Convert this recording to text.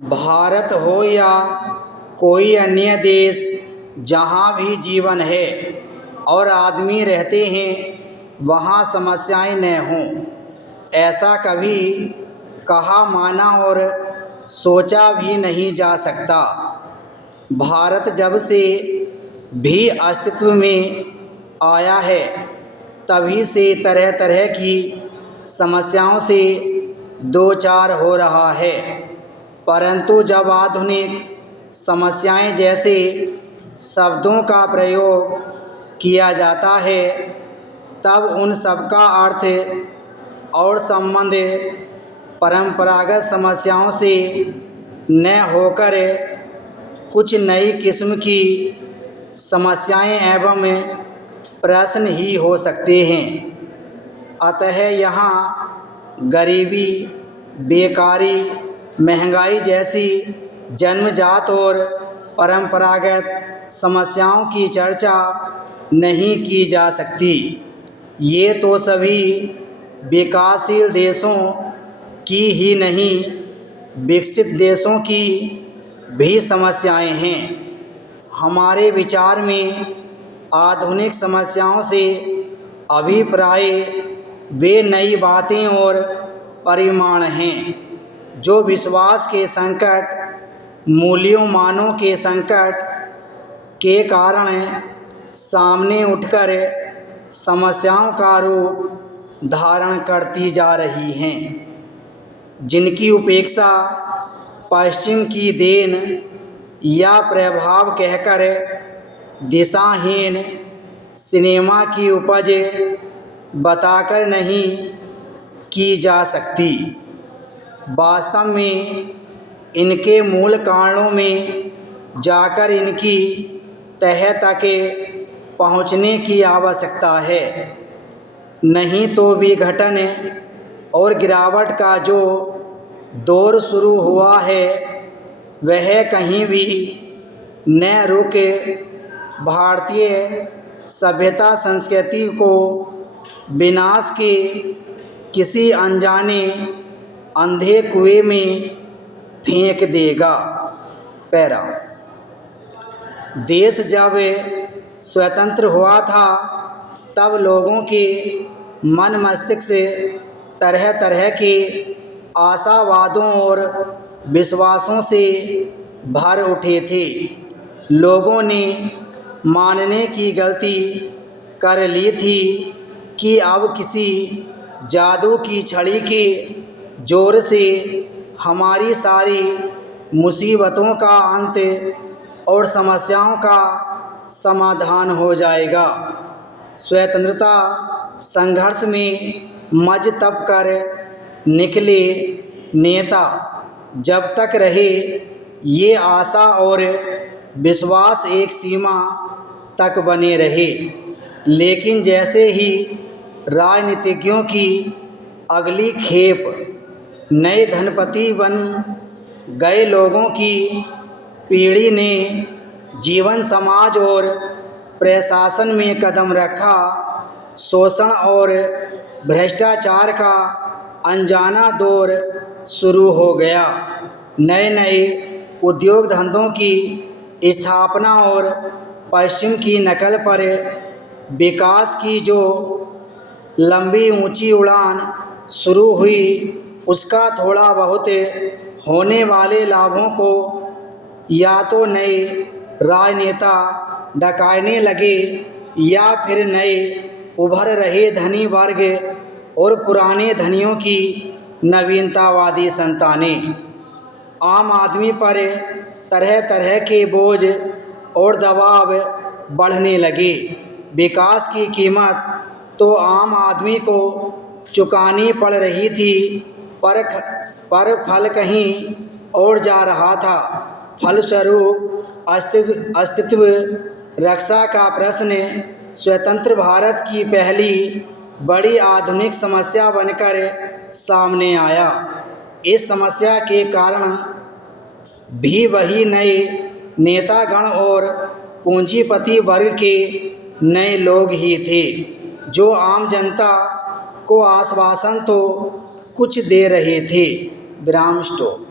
भारत हो या कोई अन्य देश, जहाँ भी जीवन है और आदमी रहते हैं वहाँ समस्याएं न हों, ऐसा कभी कहा, माना और सोचा भी नहीं जा सकता। भारत जब से भी अस्तित्व में आया है तभी से तरह तरह की समस्याओं से दो चार हो रहा है, परंतु जब आधुनिक समस्याएं जैसे शब्दों का प्रयोग किया जाता है तब उन सब का अर्थ और संबंध परंपरागत समस्याओं से न होकर कुछ नई किस्म की समस्याएं एवं प्रश्न ही हो सकते हैं। अतः यहाँ गरीबी, बेकारी, महंगाई जैसी जन्मजात और परंपरागत समस्याओं की चर्चा नहीं की जा सकती। ये तो सभी विकासशील देशों की ही नहीं, विकसित देशों की भी समस्याएं हैं। हमारे विचार में आधुनिक समस्याओं से अभिप्राय वे नई बातें और परिमाण हैं जो विश्वास के संकट, मूल्यों मानों के संकट के कारण सामने उठकर समस्याओं का रूप धारण करती जा रही हैं, जिनकी उपेक्षा पश्चिम की देन या प्रभाव कहकर दिशाहीन सिनेमा की उपज बताकर नहीं की जा सकती। वास्तव में इनके मूल कारणों में जाकर इनकी तह तक पहुँचने की आवश्यकता है, नहीं तो विघटन और गिरावट का जो दौर शुरू हुआ है वह कहीं भी न रुके भारतीय सभ्यता संस्कृति को विनाश के किसी अनजाने अंधे कुएं में फेंक देगा। पैरा देश जब स्वतंत्र हुआ था तब लोगों के मन मस्तिष्क से तरह तरह के आशावादों और विश्वासों से भर उठे थे। लोगों ने मानने की गलती कर ली थी कि अब किसी जादू की छड़ी के जोर से हमारी सारी मुसीबतों का अंत और समस्याओं का समाधान हो जाएगा। स्वतंत्रता संघर्ष में मज तप कर निकले नेता जब तक रहे ये आशा और विश्वास एक सीमा तक बने रहे, लेकिन जैसे ही राजनीतिज्ञों की अगली खेप नए धनपति बन गए लोगों की पीढ़ी ने जीवन, समाज और प्रशासन में कदम रखा, शोषण और भ्रष्टाचार का अनजाना दौर शुरू हो गया। नए नए उद्योग धंधों की स्थापना और पश्चिम की नकल पर विकास की जो लंबी ऊंची उड़ान शुरू हुई उसका थोड़ा बहुत होने वाले लाभों को या तो नए राजनेता डकाने लगे या फिर नए उभर रहे धनी वर्ग और पुराने धनियों की नवीनतावादी संतानें आम आदमी पर तरह तरह के बोझ और दबाव बढ़ने लगे। विकास की कीमत तो आम आदमी को चुकानी पड़ रही थी, पर फल कहीं और जा रहा था। फलस्वरूप अस्तित्व रक्षा का प्रश्न स्वतंत्र भारत की पहली बड़ी आधुनिक समस्या बनकर सामने आया। इस समस्या के कारण भी वही नए नेतागण और पूंजीपति वर्ग के नए लोग ही थे जो आम जनता को आश्वासन तो कुछ दे रहे थे। विराम स्टॉप।